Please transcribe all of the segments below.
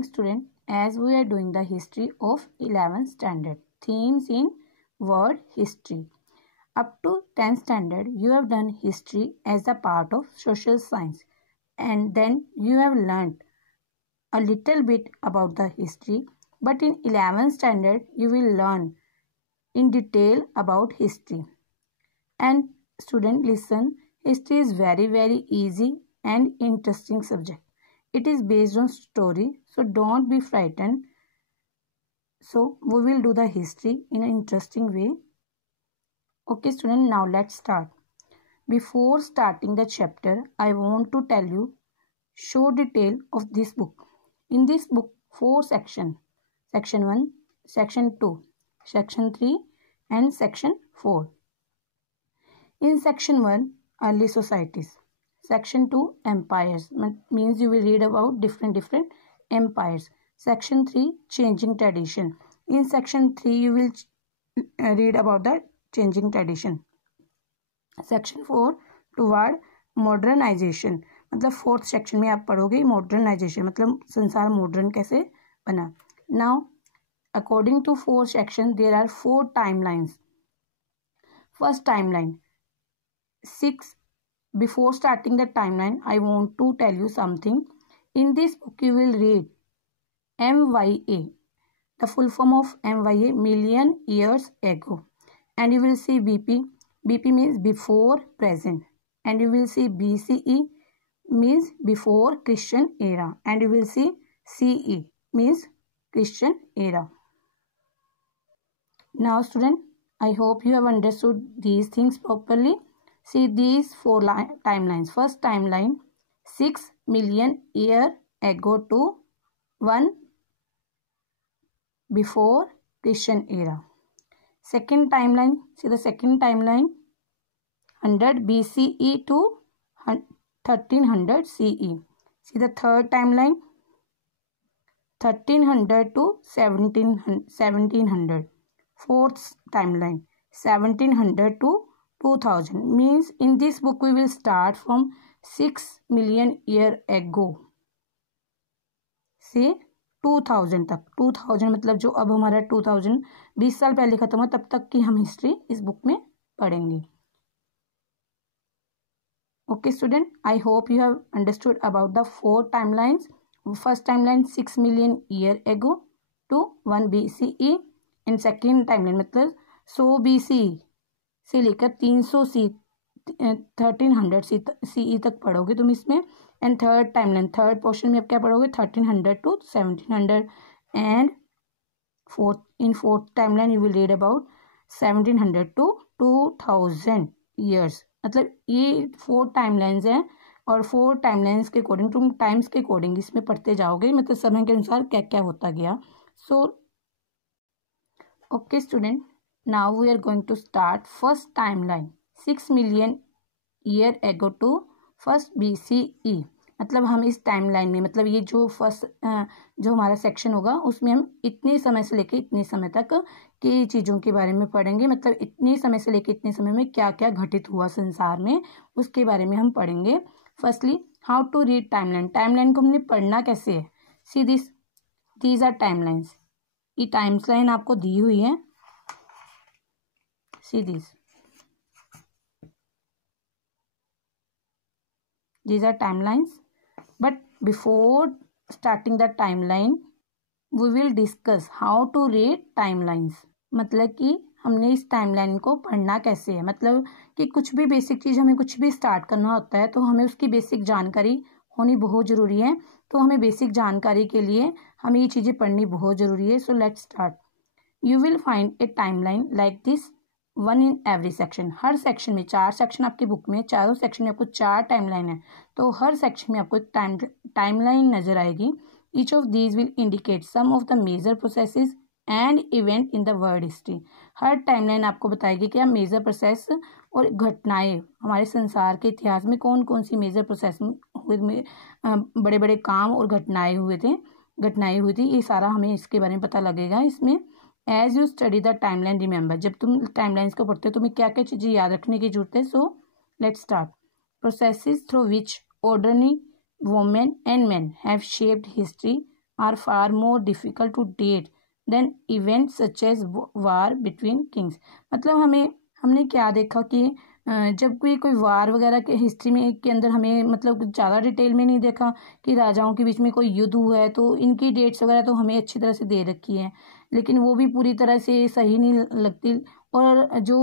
morning student, as we are doing the history of 11th standard. Themes in word history. Up to 10th standard you have done history as a part of social science, and then you have learnt a little bit about the history, but in 11th standard you will learn in detail about history. And student, listen, history is very easy and interesting subject. It is based on story, so don't be frightened. So we will do the history in an interesting way. Okay student, now let's start. Before starting the chapter, I want to tell you show detail of this book. In this book, 4 sections: section 1, section 2, section 3 and section 4. In section 1, early societies. Section 2, empires, means you will read about different empires. Section 3, changing tradition. In section 3 you will read about the changing tradition. Section 4 toward modernization, मतलब 4th section में आप पढ़ोगे modernisation, मतलब संसार modern कैसे बना. Now according to 4 section there are 4 timelines. First timeline 6. Before starting the timeline, I want to tell you something. In this book you will read MYA, the full form of MYA, million years ago, and you will see BP. BP means before present, and you will see BCE means before Christian era, and you will see CE means Christian era. Now student, I hope you have understood these things properly. See these 4 timelines. First timeline 6 million year ago to 1 before Christian era. Second timeline, see the second timeline 100 BCE to 1300 CE. See the third timeline 1300 to 1700. Fourth timeline 1700 to 2000. Means in this book we will start from 6 million year ago से 2000 तक. 2000 मतलब जो अब हमारा 2020 साल पहले खत्म हुआ तब तक की हम हिस्ट्री इस बुक में पढ़ेंगे. Okay student, I hope you have understood about the 4 timelines. First timeline 6 million year ago to 1 BCE. In second timeline मतलब 100 BCE से लेकर 300 1300 CE तक पढ़ोगे तुम इसमें. And third timeline, third portion में आप क्या पढ़ोगे 1300 to 1700. And fourth timeline you will read about 1700 to 2000 years. मतलब ये 4 टाइमलाइंस हैं और 4 टाइमलाइंस के अकॉर्डिंग तुम टाइम्स के अकॉर्डिंग इसमें पढ़ते जाओगे, मतलब समय के अनुसार क्या क्या होता गया. So okay student, now we are going to start first timeline 6 million year ago to 1st BCE. मतलब हम इस टाइमलाइन में, मतलब ये जो फर्स्ट जो हमारा सेक्शन होगा उसमें हम इतने समय से लेकर इतने समय तक की चीज़ों के बारे में पढ़ेंगे. मतलब इतने समय से लेकर इतने समय में क्या क्या घटित हुआ संसार में उसके बारे में हम पढ़ेंगे. Firstly how to read timeline. Timeline को हमने पढ़ना कैसे है. See these are timelines. ये टाइमलाइन आपको दी हुई है. See this. These are timelines. But before starting the timeline, we will discuss how to read timelines. मतलब कि हमने इस टाइमलाइन को पढ़ना कैसे है. मतलब कि कुछ भी बेसिक चीज़ हमें कुछ भी स्टार्ट करना होता है तो हमें उसकी बेसिक जानकारी होनी बहुत ज़रूरी है. तो हमें बेसिक जानकारी के लिए हमें ये चीज़ें पढ़नी बहुत ज़रूरी है. So let's start. You will find A timeline like this, 1 in every section. Her section में 4 सेक्शन आपकी बुक में, चारों सेक्शन में आपको 4 टाइमलाइन है. तो हर सेक्शन में आपको एक टाइमलाइन नजर आएगी. Each of these will indicate some of the major processes and event in the world history. हर टाइमलाइन आपको बताएगी कि मेजर प्रोसेस और घटनाएं हमारे संसार के इतिहास में कौन कौन सी मेजर प्रोसेस हुए, बड़े बड़े काम और घटनाएं हुई थी. ये सारा हमें इसके बारे में पता लगेगा इसमें. As you study the timeline remember, जब तुम टाइमलाइंस को पढ़ते हो तुम्हें क्या क्या चीज़ें याद रखने की जरूरत है. So let's start. Processes through which ordinary women and man have shaped history are far more difficult to date than events such as war between kings. मतलब हमने क्या देखा कि जब कोई वार वगैरह के हिस्ट्री में के अंदर हमें मतलब ज़्यादा डिटेल में नहीं देखा कि राजाओं के बीच में कोई युद्ध हुआ है, तो इनकी डेट्स वगैरह तो हमें अच्छी तरह से दे रखी है, लेकिन वो भी पूरी तरह से सही नहीं लगती। और जो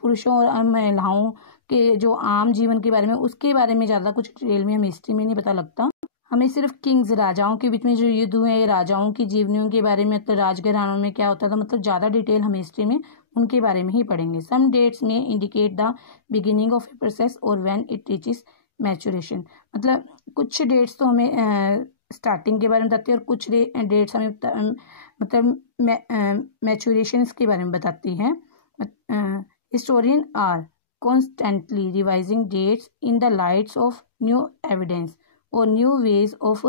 पुरुषों और महिलाओं के जो आम जीवन के बारे में, उसके बारे में ज़्यादा कुछ डिटेल में हमें हिस्ट्री में नहीं पता लगता। हमें सिर्फ किंग्स, राजाओं के बीच में जो युद्ध हुए, राजाओं की जीवनियों के बारे में, तो राजघरानों में क्या होता था, मतलब ज़्यादा डिटेल हम हिस्ट्री में उनके बारे में ही पढ़ेंगे। सम डेट्स में indicate the beginning of a process और व्हेन इट रीचेस मैच्योरेशन। मतलब कुछ डेट्स तो हमें स्टार्टिंग के बारे में बताती है, और कुछ डेट्स हमें मतलब मैच्योरेशन के बारे में बताती है। Historian are constantly revising dates in the lights of new evidence और new ways of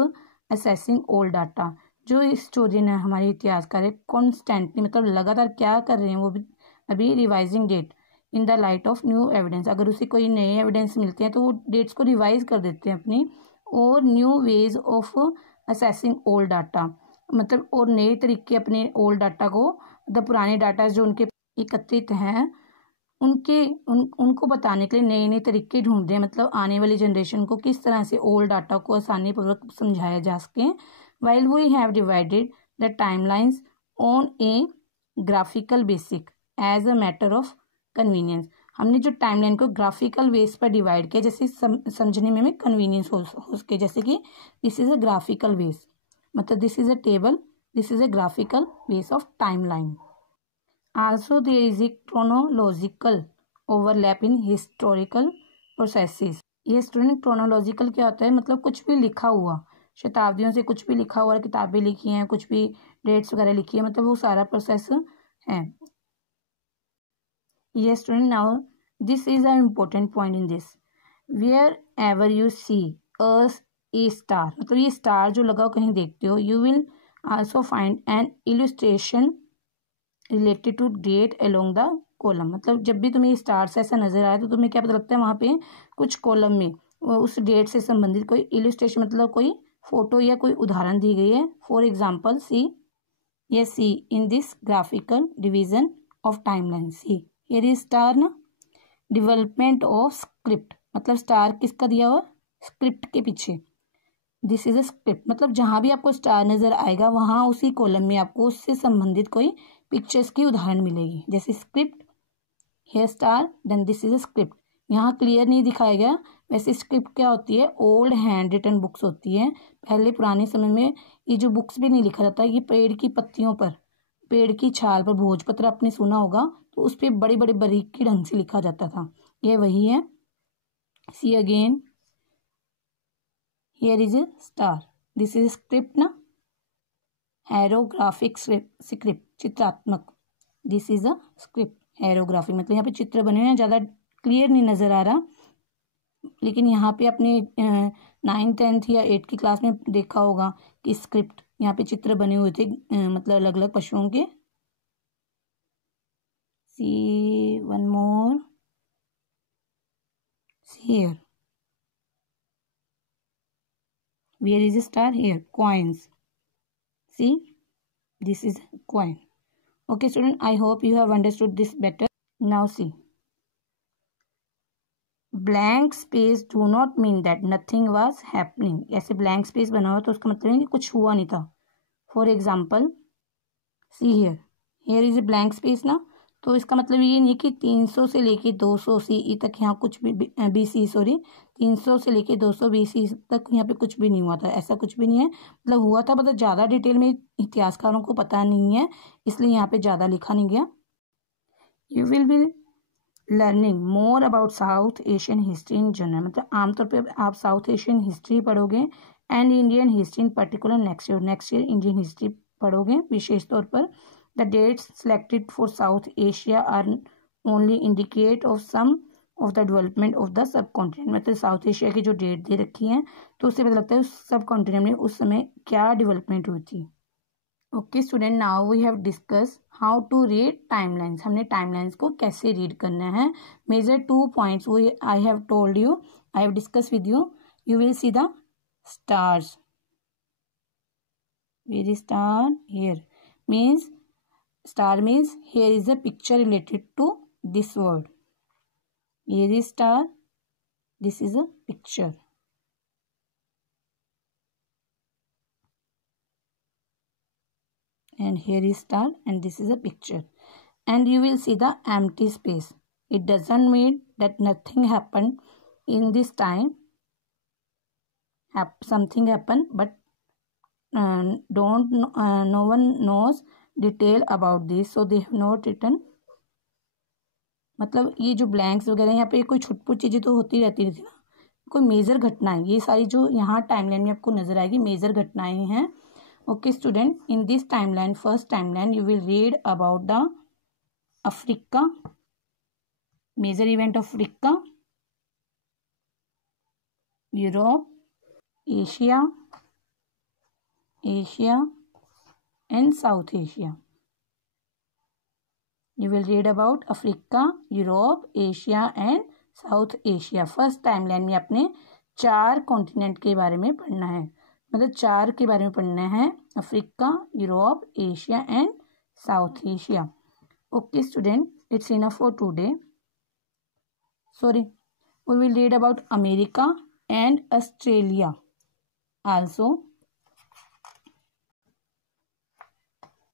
assessing old data. जो हिस्टोरियन है, हमारे इतिहासकार है, कॉन्स्टेंटली मतलब लगातार क्या कर रहे हैं, वो भी अभी revising date in the light of new evidence. अगर उसे कोई नए एविडेंस मिलते हैं तो वो डेट्स को रिवाइज कर देते हैं अपनी, और new ways of assessing old data, मतलब और नए तरीके अपने ओल्ड डाटा को, मतलब पुराने डाटा जो उनके एकत्रित हैं उनको बताने के लिए नए नए तरीके ढूंढ रहे हैं, मतलब आने वाली जनरेशन को किस तरह से ओल्ड डाटा को आसानी पूर्वक समझाया जा सके। While we have divided the timelines on a graphical basic as a matter of convenience. हमने जो टाइमलाइन को ग्राफिकल बेस पर डिवाइड किया, जैसे समझने में हमें कन्वीनियंस हो सके, जैसे कि this is a graphical base, मतलब this is a table, this is a graphical base of timeline. Also, there is a chronological overlap in historical processes. ये स्टूडेंट क्रोनोलॉजिकल क्या होता है, मतलब कुछ भी लिखा हुआ, शताब्दियों से कुछ भी लिखा हुआ, किताबें लिखी हैं, कुछ भी डेट्स वगैरह लिखी है, मतलब वो सारा प्रोसेस है। ये student now this is a important point in this, wherever you see a star, मतलब ये स्टार जो लगा कहीं देखते हो, you will also find an illustration related to date along the column. मतलब जब भी तुम्हें स्टार्स ऐसा नजर आए तो तुम्हें क्या पता लगता है, वहाँ पे कुछ कॉलम में उस डेट से संबंधित कोई इलस्ट्रेशन, मतलब कोई फोटो या कोई उदाहरण दी गई है। फॉर एग्जाम्पल सी, ये see in this graphical division of timeline, see here is star ना, डेवलपमेंट ऑफ स्क्रिप्ट, मतलब स्टार किसका दिया हुआ, स्क्रिप्ट के पीछे। दिस इज अ स्क्रिप्ट, मतलब जहां भी आपको स्टार नजर आएगा वहां उसी कॉलम में आपको उससे संबंधित कोई पिक्चर्स की उदाहरण मिलेगी, जैसे script, here star, then this is a script. यहाँ क्लियर नहीं दिखाया गया, वैसे स्क्रिप्ट क्या होती है, ओल्ड हैंड रिटन बुक्स होती हैं। पहले पुराने समय में ये जो बुक्स भी नहीं लिखा जाता, ये पेड़ की पत्तियों पर, पेड़ की छाल पर, भोजपत्र आपने सुना होगा, तो उस पर बड़े बड़े बारीकी ढंग से लिखा जाता था, ये वही है। See again, here is a star, this is script ना, हेरोग्राफिक स्क्रिप्ट, चित्रात्मक, this is a script, hieroglyphic, मतलब यहाँ पे चित्र बने हुए हैं, ज़्यादा क्लियर नहीं नजर आ रहा, लेकिन यहाँ पे अपने 9th 10th या 8th की क्लास में देखा होगा कि स्क्रिप्ट, यहाँ पे चित्र बने हुए थे, मतलब अलग अलग पशुओं के। See one more, see here, where is a star, here coins, see this is a coin. Okay student, I hope you have understood this better. Now see, blank space do not mean that nothing was happening. ऐसे blank space बना हुआ तो उसका मतलब है कि कुछ हुआ नहीं था। For example, see here, here is a blank space ना, तो इसका मतलब ये नहीं कि 300 से लेके 200 CE तक यहाँ कुछ भी BC 300 से लेके 200 BC तक यहाँ पे कुछ भी नहीं हुआ था, ऐसा कुछ भी नहीं है। मतलब हुआ था, मतलब ज़्यादा डिटेल में इतिहासकारों को पता नहीं है, इसलिए यहाँ पे ज़्यादा लिखा नहीं गया। You will be learning more about south Asian history in general, मतलब आमतौर पर आप साउथ एशियन हिस्ट्री पढ़ोगे, and Indian history in particular next year Indian history पढ़ोगे विशेष तौर पर। The dates selected for South Asia are only indicate of some of the development of the subcontinent, मतलब south Asia की जो date दे रखी है तो उससे पता लगता है उस सब कॉन्टिनेंट में उस समय क्या डेवलपमेंट हुई थी। Okay student, now we have discuss how to read timelines. हमने टाइमलाइंस को कैसे रीड करना है। Major 2 points I have told you, I have discuss with you. You will see the stars, Where is star? Here. Means star means here is a picture related to this word. Here is star. This is a picture. And here is star and this is a picture. And you will see the empty space. It doesn't mean that nothing happened in this time. Something happened, but no one knows detail about this, so they have not written. मतलब ये जो blanks वगैरह यहाँ पे कोई छुटपुट चीज़ें तो होती रहती थी ना, कोई मेजर घटनाएं, ये सारी जो यहाँ टाइमलाइन में आपको नजर आएगी मेजर घटनाएं हैं. Okay student, in this timeline, first timeline, you will read about the Africa, major event Africa, Europe, Asia and South Asia. You will read about Africa, Europe, Asia and South Asia. First timeline में अपने 4 continent के बारे में पढ़ना है, मतलब 4 के बारे में पढ़ना है, Africa, Europe, Asia and south Asia. Okay student, it's enough for today. We will read about America and Australia also.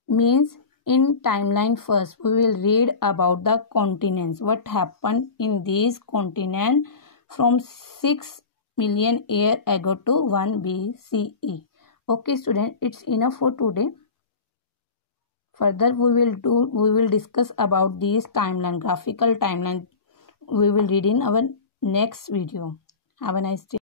Means in timeline first we will read about the continents, what happened in these continents from 6 million year ago to 1 BCE. Okay student, it's enough for today. Further we will discuss about these timeline, graphical timeline we will read in our next video. Have a nice day.